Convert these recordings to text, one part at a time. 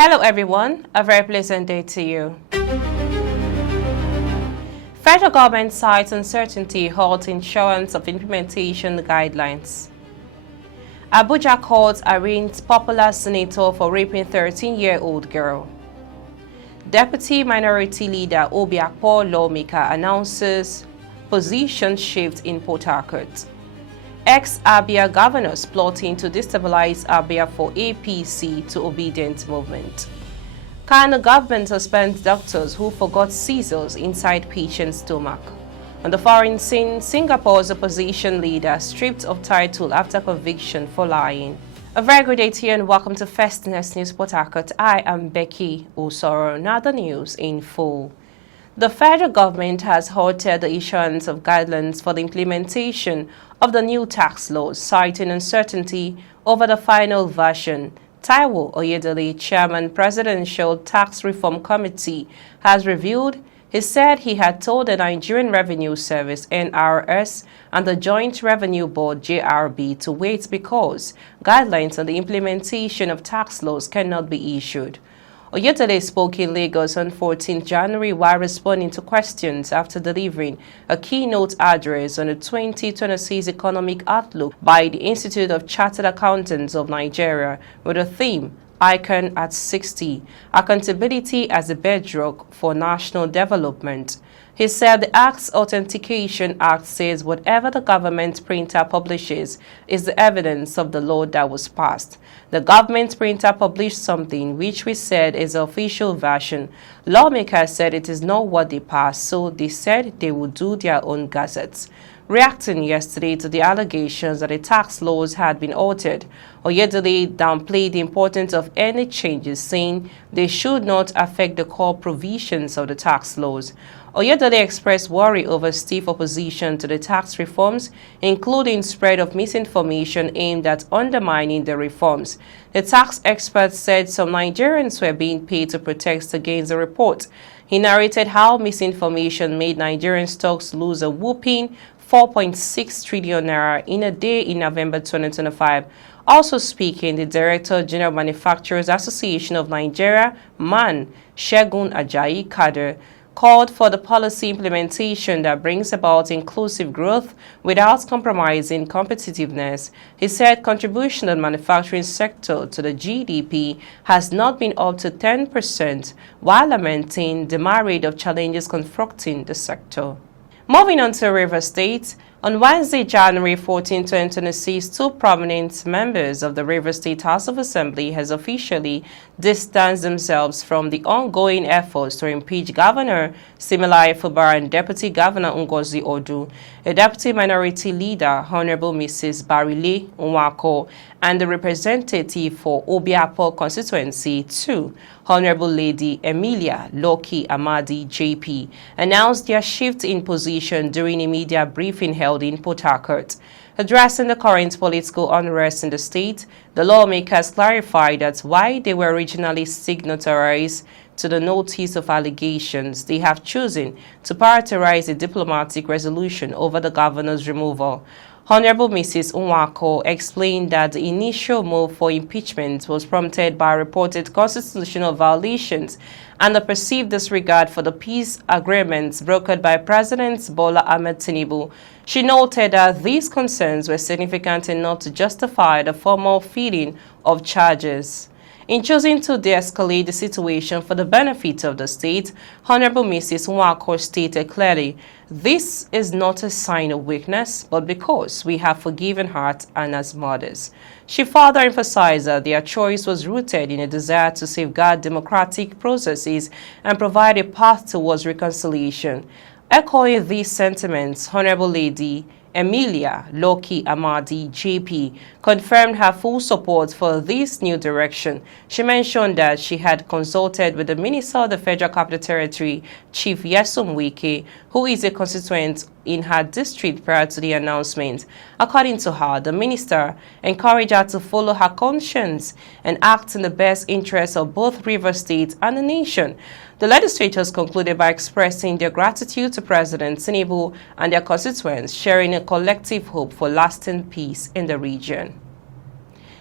Hello everyone, a very pleasant day to you. Federal government cites uncertainty halts insurance of implementation guidelines. Abuja court arraigns popular senator for raping 13-year-old girl. Deputy Minority Leader Obiakpo lawmaker announces position shift in Port Harcourt. Ex-Abia governors plotting to destabilize Abia for APC to obedient movement. Kano government suspends doctors who forgot scissors inside patient's stomach. On the foreign scene, Singapore's opposition leader stripped of title after conviction for lying. A very good day to you and welcome to First News Port Harcourt. I am Becky Osoro. Now the news in full. The federal government has halted the issuance of guidelines for the implementation of the new tax laws, citing uncertainty over the final version. Taiwo Oyedele, Chairman, Presidential Tax Reform Committee, has revealed. He said he had told the Nigerian Revenue Service (NRS) and the Joint Revenue Board (JRB) to wait because guidelines on the implementation of tax laws cannot be issued. Oyedele spoke in Lagos on 14 January while responding to questions after delivering a keynote address on the 2026 Economic Outlook by the Institute of Chartered Accountants of Nigeria with the theme, Icon at 60, Accountability as a Bedrock for National Development. He said the Act's Authentication Act says whatever the government printer publishes is the evidence of the law that was passed. The government printer published something which we said is the official version. Lawmakers said it is not what they passed, so they said they would do their own gazettes. Reacting yesterday to the allegations that the tax laws had been altered, Oyedele downplayed the importance of any changes, saying they should not affect the core provisions of the tax laws. Oyedele expressed worry over stiff opposition to the tax reforms, including spread of misinformation aimed at undermining the reforms. The tax expert said some Nigerians were being paid to protest against the report. He narrated how misinformation made Nigerian stocks lose a whopping 4.6 trillion naira in a day in November 2025. Also speaking, the Director General Manufacturers Association of Nigeria, MAN, Shegun Ajayi Kader, called for the policy implementation that brings about inclusive growth without compromising competitiveness. He said contribution of the manufacturing sector to the GDP has not been up to 10%, while lamenting the myriad of challenges confronting the sector. Moving on to Rivers State, on Wednesday, January 14, 2026, two prominent members of the Rivers State House of Assembly has officially distanced themselves from the ongoing efforts to impeach Governor Similai Fubara and Deputy Governor Ngozi Odu. A Deputy Minority Leader, Honorable Mrs. Barile Nwako, and the representative for Obiakpo constituency 2, Honorable Lady Emilia Loki Amadi JP, announced their shift in position during a media briefing held in Port Harcourt. Addressing the current political unrest in the state, the lawmakers clarified that while they were originally signatories to the notice of allegations, they have chosen to prioritize a diplomatic resolution over the governor's removal. Honorable Mrs. Nwako explained that the initial move for impeachment was prompted by reported constitutional violations and the perceived disregard for the peace agreements brokered by President Bola Ahmed Tinubu. She noted that these concerns were significant enough to justify the formal feeding of charges. In choosing to de-escalate the situation for the benefit of the state, Honorable Mrs. Nwako stated clearly, "This is not a sign of weakness, but because we have forgiven heart and as mothers." She further emphasized that their choice was rooted in a desire to safeguard democratic processes and provide a path towards reconciliation. Echoing these sentiments, Honorable Lady Emilia Loki Amadi JP confirmed her full support for this new direction. She mentioned that she had consulted with the Minister of the Federal Capital Territory, Chief Yesum Wike, who is a constituent in her district prior to the announcement. According to her, the minister encouraged her to follow her conscience and act in the best interests of both Rivers State and the nation. The legislators concluded by expressing their gratitude to President Tinubu and their constituents, sharing a collective hope for lasting peace in the region.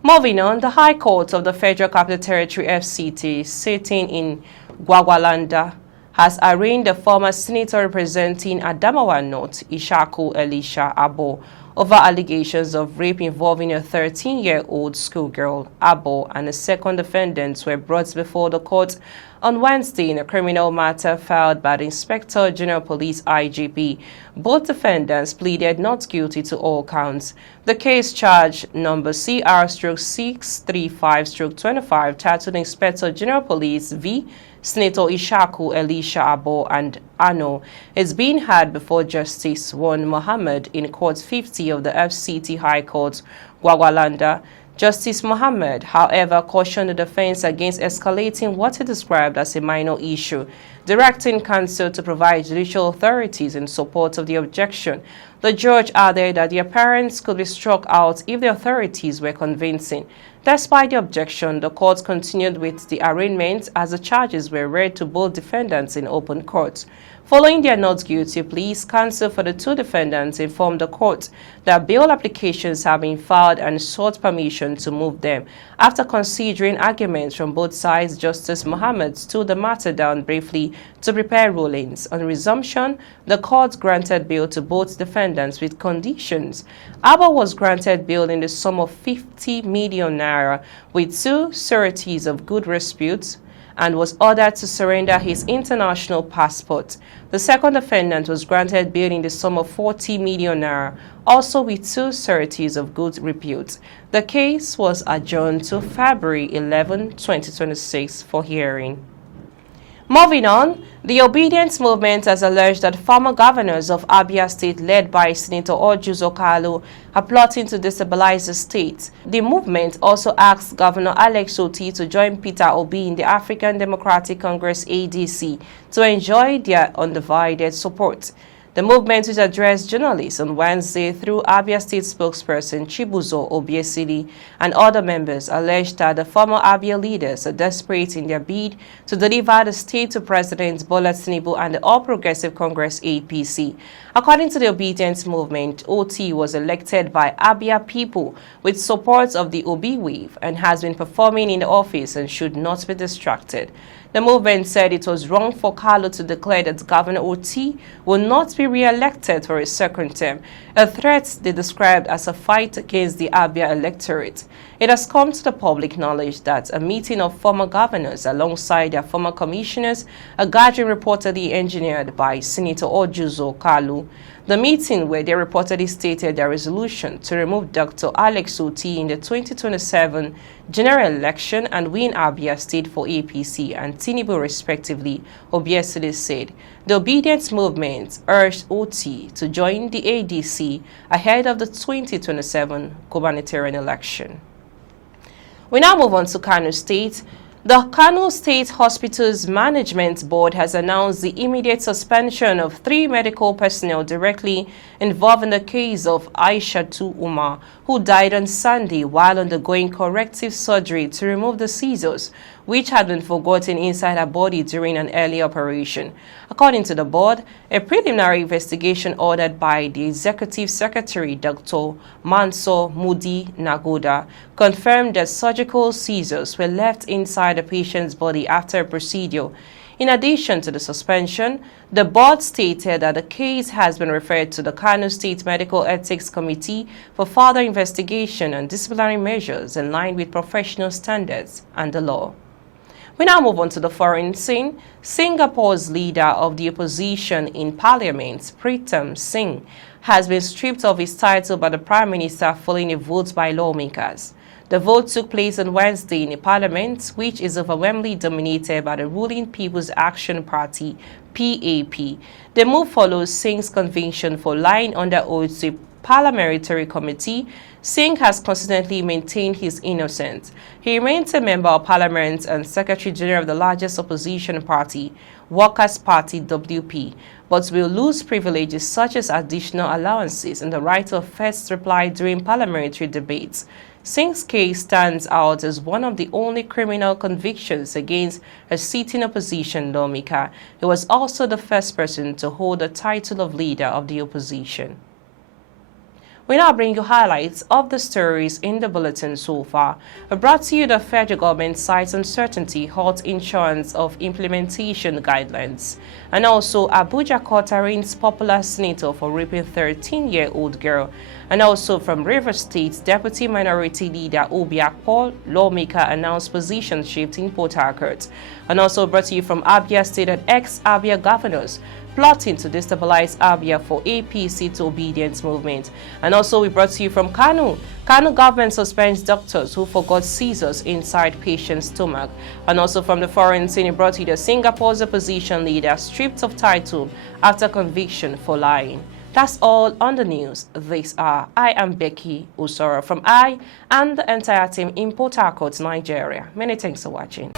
Moving on, the High Court of the Federal Capital Territory FCT, sitting in Gwagwalada, has arraigned the former senator representing Adamawa North, Ishaku Elisha Abo, over allegations of rape involving a 13-year-old schoolgirl. Abo and the second defendants were brought before the court on Wednesday in a criminal matter filed by the Inspector General Police IGP. Both defendants pleaded not guilty to all counts. The case charge number CR/635/25 titled Inspector General Police v. Senator Ishaku Elisha Abo and Ano is being heard before Justice Wan Mohammed in Court 50 of the FCT High Court, Gwagwalada. Justice Mohammed, however, cautioned the defense against escalating what he described as a minor issue, directing counsel to provide judicial authorities in support of the objection. The judge added that the appearance could be struck out if the authorities were convincing. Despite the objection, the court continued with the arraignment as the charges were read to both defendants in open court. Following their not guilty pleas, counsel for the two defendants informed the court that bail applications have been filed and sought permission to move them. After considering arguments from both sides, Justice Mohammed stood the matter down briefly to prepare rulings. On resumption, the court granted bail to both defendants with conditions. Abba was granted bail in the sum of 50 million naira with two sureties of good repute and was ordered to surrender his international passport. The second defendant was granted bail in the sum of 40 million naira, also with two sureties of good repute. The case was adjourned to February 11, 2026 for hearing. Moving on, the Obedience Movement has alleged that former governors of Abia State, led by Senator Ojuzo Kalu, are plotting to destabilize the state. The movement also asked Governor Alex Oti to join Peter Obi in the African Democratic Congress ADC to enjoy their undivided support. The movement, which addressed journalists on Wednesday through Abia State spokesperson Chibuzo Obiesili and other members, alleged that the former Abia leaders are desperate in their bid to deliver the state to President Bola Tinubu and the All Progressive Congress APC. According to the Obedience Movement, OT was elected by Abia people with support of the Obi wave and has been performing in the office and should not be distracted. The movement said it was wrong for Kalu to declare that Governor Oti will not be re-elected for a second term, a threat they described as a fight against the Abia electorate. It has come to the public knowledge that a meeting of former governors alongside their former commissioners, a gathering reportedly engineered by Senator Ojuzo Kalu. The meeting, where they reportedly stated their resolution to remove Dr. Alex Oti in the 2027 general election and win Abia State for APC and Tinubu respectively, Obiesili said. The Obedience Movement urged Oti to join the ADC ahead of the 2027 gubernatorial election. We now move on to Kano State. The Kano State Hospital's Management Board has announced the immediate suspension of 3 medical personnel directly involved in the case of Aishatu Umar, who died on Sunday while undergoing corrective surgery to remove the scissors, which had been forgotten inside her body during an early operation. According to the board, a preliminary investigation ordered by the Executive Secretary, Dr. Mansour Mudi Nagoda, confirmed that surgical scissors were left inside the patient's body after a procedure. In addition to the suspension, the board stated that the case has been referred to the Kano State Medical Ethics Committee for further investigation and disciplinary measures in line with professional standards and the law. We now move on to the foreign scene. Singapore's leader of the opposition in Parliament, Pritam Singh, has been stripped of his title by the Prime Minister following a vote by lawmakers. The vote took place on Wednesday in a parliament which is overwhelmingly dominated by the ruling People's Action Party, PAP. The move follows Singh's conviction for lying under oath to a parliamentary committee. Singh has consistently maintained his innocence. He remains a member of parliament and Secretary General of the largest opposition party, Workers' Party WP, but will lose privileges such as additional allowances and the right of first reply during parliamentary debates. Singh's case stands out as one of the only criminal convictions against a sitting opposition lawmaker. He was also the first person to hold the title of leader of the opposition. We now bring you highlights of the stories in the bulletin so far. We brought to you the federal government cites uncertainty, halt insurance of implementation guidelines. And also, Abuja court arraigns popular senator for raping 13-year-old girl. And also from Rivers State, Deputy Minority Leader Obi Akpol, lawmaker announced position shift in Port Harcourt. And also brought to you from Abia State and ex-Abia governors plotting to destabilize Abia for APC to obedience movement. And also we brought to you from Kano. Kano government suspends doctors who forgot scissors inside patient's stomach. And also from the foreign scene, we brought you the Singapore's opposition leader stripped of title after conviction for lying. That's all on the news this hour. I am Becky Usoro from I and the entire team in Port Harcourt, Nigeria. Many thanks for watching.